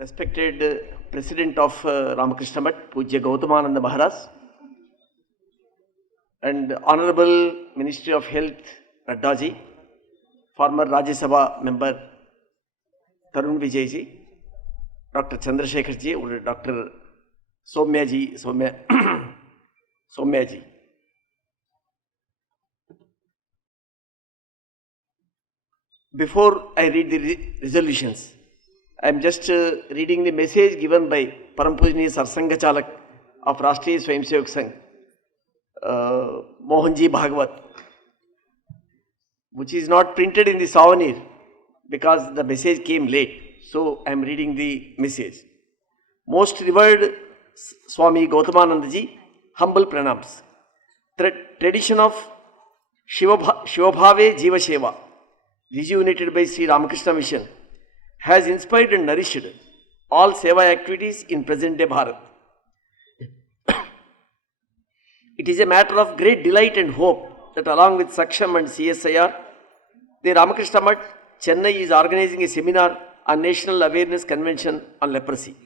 Respected President of Ramakrishna Math, Pujya Gautamananda Maharaj, and Honorable Ministry of Health, Naddaji, former Rajya Sabha member Tarun Vijayji, Dr. Chandrasekharji, or Dr. Soumyaji. Before I read the resolutions, I am just reading the message given by Param Pujaniya Sarsanga Chalak of Rashtriya Swayamsevak Sangh, Mohanji Bhagwat, which is not printed in the souvenir because the message came late. So I am reading the message. Most revered Swami Gautamananda ji, humble pranams. Tradition of Shivabhave Jiva Seva, rejuvenated by Sri Ramakrishna Mission, has inspired and nourished all seva activities in present-day Bharat. It is a matter of great delight and hope that along with Saksham and CSIR, the Ramakrishna Math, Chennai is organizing a seminar on National Awareness Convention on Leprosy.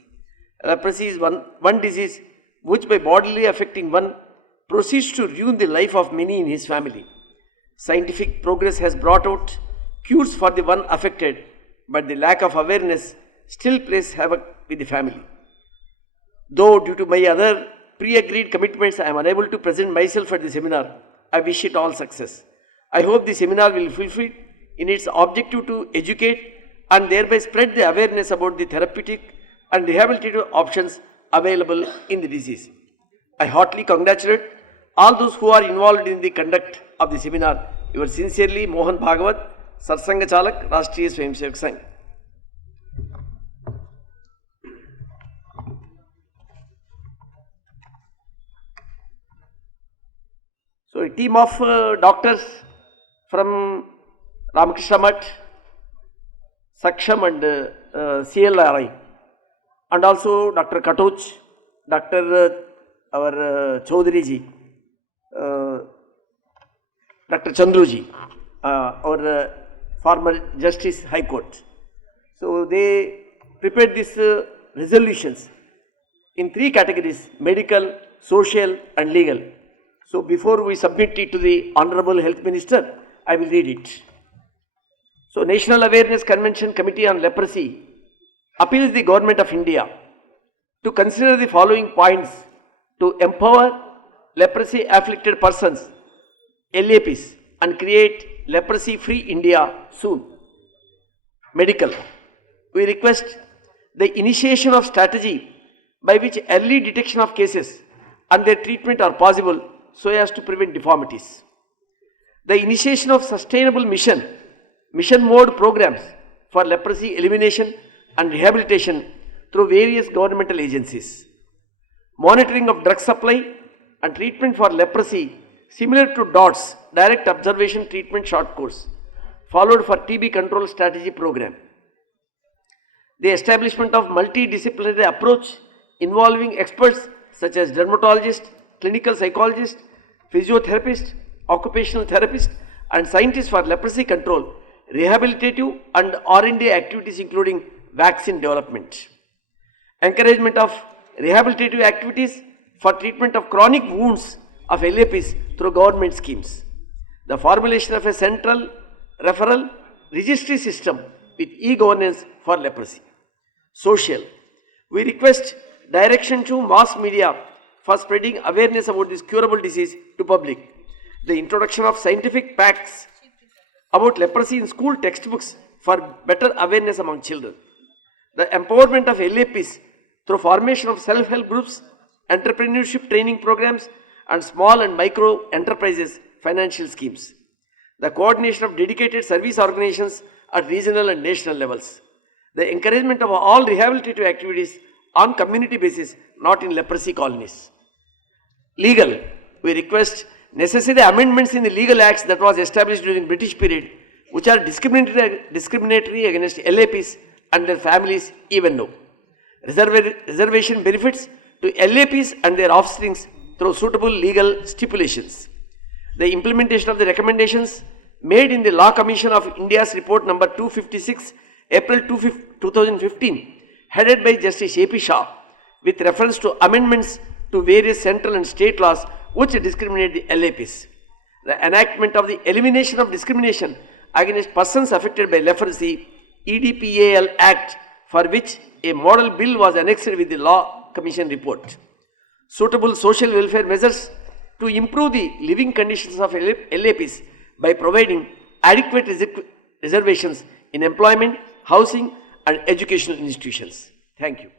Leprosy is one disease which by bodily affecting one proceeds to ruin the life of many in his family. Scientific progress has brought out cures for the one affected, but the lack of awareness still plays havoc with the family. Though due to my other pre-agreed commitments, I am unable to present myself at the seminar, I wish it all success. I hope the seminar will fulfill in its objective to educate and thereby spread the awareness about the therapeutic and rehabilitative options available in the disease. I heartily congratulate all those who are involved in the conduct of the seminar. Yours sincerely, Mohan Bhagwat, Sarsanga Chalak, Rashtriya Swayamsevak Sangh. So a team of doctors from Ramakrishna Math, Saksham and CLRI, and also Dr. Katoch, Dr. our Chaudhary ji, Dr. Chandruji, our former Justice High Court. So they prepared these resolutions in three categories: medical, social and legal. So before we submit it to the Honorable Health Minister, I will read it. So National Awareness Convention Committee on Leprosy appeals the Government of India to consider the following points to empower leprosy afflicted persons, LAPs, and create leprosy-free India soon. Medical. We request the initiation of strategy by which early detection of cases and their treatment are possible so as to prevent deformities. The initiation of sustainable mission mode programs for leprosy elimination and rehabilitation through various governmental agencies. Monitoring of drug supply and treatment for leprosy similar to DOTS, Direct Observation Treatment Short Course, followed for TB Control Strategy Program. The establishment of multidisciplinary approach involving experts such as dermatologists, clinical psychologists, physiotherapists, occupational therapists, and scientists for leprosy control, rehabilitative and R&D activities including vaccine development. Encouragement of rehabilitative activities for treatment of chronic wounds of LAPs through government schemes. The formulation of a central referral registry system with e-governance for leprosy. Social. We request direction to mass media for spreading awareness about this curable disease to public. The introduction of scientific facts about leprosy in school textbooks for better awareness among children. The empowerment of LAPs through formation of self-help groups, entrepreneurship training programs, and small and micro enterprises financial schemes. The coordination of dedicated service organizations at regional and national levels. The encouragement of all rehabilitative activities on community basis, not in leprosy colonies. Legal. We request necessary amendments in the legal acts that was established during British period, which are discriminatory against LAPs and their families even now. Reservation benefits to LAPs and their offsprings through suitable legal stipulations. The implementation of the recommendations made in the Law Commission of India's report number 256, April 2015, headed by Justice A.P. Shah, with reference to amendments to various central and state laws which discriminate the LAPs. The enactment of the Elimination of Discrimination Against Persons Affected by Leprosy EDPAL Act, for which a model bill was annexed with the Law Commission report. Suitable social welfare measures to improve the living conditions of LAPs by providing adequate reservations in employment, housing and educational institutions. Thank you.